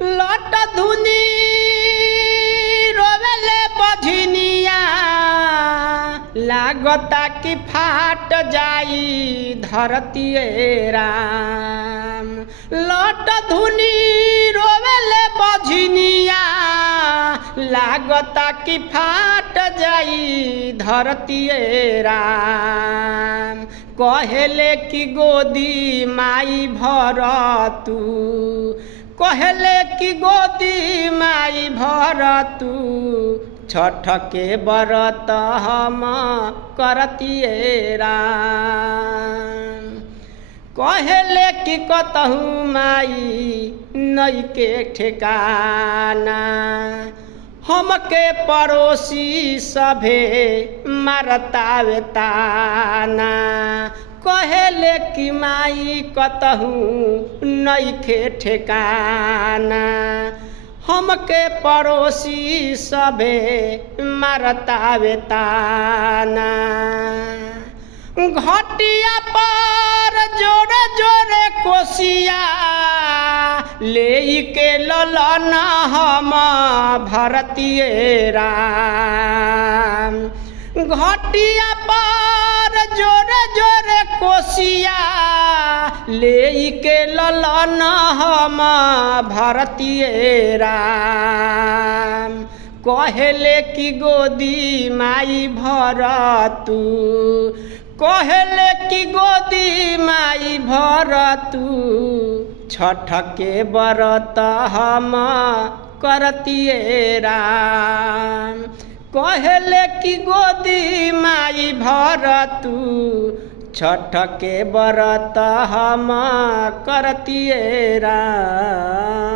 लट धुनी रोवेले बझनिया लागता कि फाट जाई धरती राम। लट धुनी रोवेले बझनिया लागता कि फाट जाई धरती राम। कहेले कि गोदी माई भर तू, कहेले कि गोदी माई भर तू, छठ के व्रत हम करतिए राम। कहेले कि कतहु माई नइखे ठेकाना, हमके पड़ोसी सभे मारतावे ताना। कहेले कि माई कतहु नइखे ठेकाना, हमके पड़ोसी सभे मारतावे ताना। घटिया पर जोरे जोरे कोसिया ले के ललन हम भरतिए राम। घटिया पर जोरे जोरे कोसिया ले के ललन हम भरतिए राम। कहेले कि गोदी माई भर तू, कहेले कि गोदी माई भर तू, छठ के व्रत हम करतिए राम। कहेले कि गोदी माई भर तू, छठ के व्रत हम करतिए राम।